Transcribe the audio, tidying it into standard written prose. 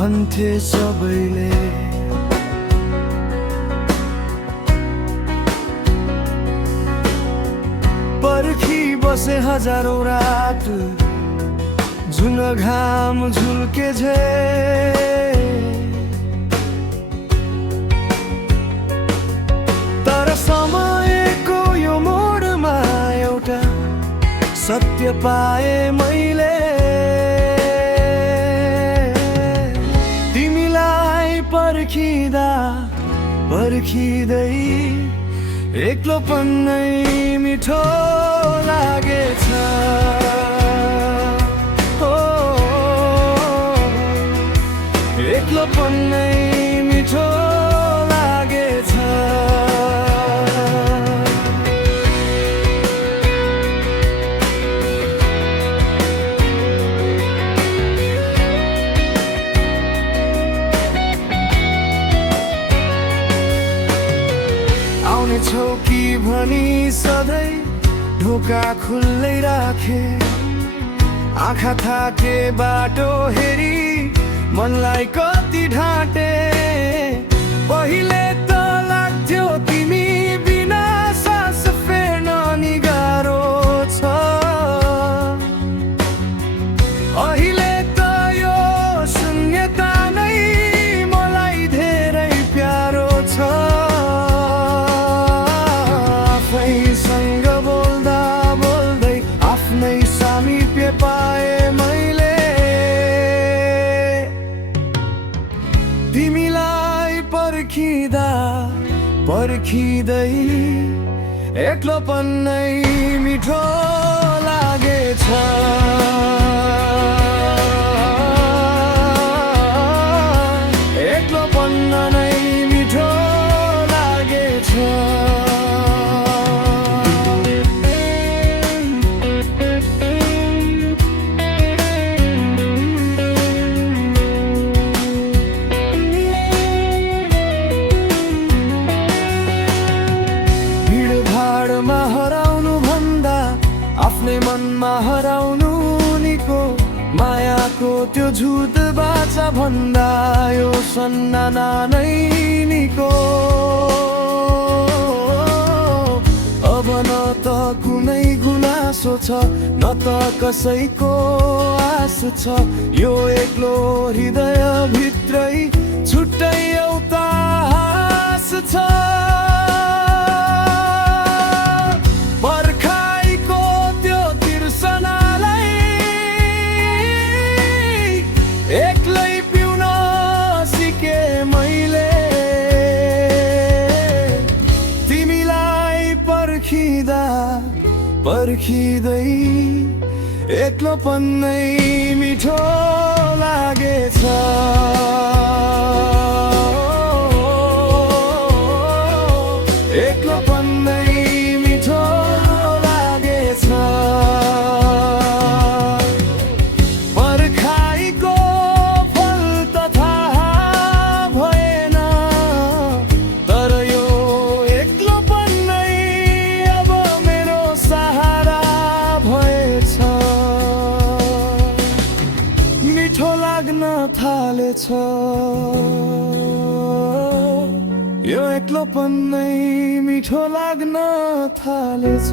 भन्थे सबैले। पर्खी बसे हजारौं रात जुन घाम झुल्के झे। तर समयको यो मोडमा एउटा सत्य पाए मैले। तिमीलाई पर्खिँदा पर्खिँदै एक्लोपन नै मिठो लागेछ। एक्लोपन नै मिठो लागेछ। आउने छौ कि भनी सधैँ ढोका खुल्लै राखे। आँखा थाके बाटो हेरी मनलाई कति ढाँटे। पहिले त लाग्थ्यो तिमी बिना सास फेर्न नि गाह्रो छ। अहिले त यो शून्यता नै मलाई धेरै प्यारो छ। आफैसँग बोल्दा बोल्दै आफ्नै सामिप्य पाए मैले। तिमीलाई पर्खिँदा पर्खिँदै एक्लोपन नै मिठो लागेछ। एक्लोपन नै मिठो लागेछ। हराउनु भन्दा आफ्नै मनमा हराउनु निको। मायाको त्यो झुट बाचा भन्दा यो सन्नाना नै निको। अब न त कुनै गुनासो छ न त कसैको आस छ। यो एक्लो हृदय भित्रै छुट्टै एउटा आस छ। एक्लै पिउन सिके मैले। तिमीलाई पर्खिँदा पर्खिँदै एक्लोपन नै मिठो लागेछ। एक्लोपन नै मिठो लागेछ। मिठो लाग्न थालेछ यो एक्लोपन नै मिठो लाग्न थालेछ।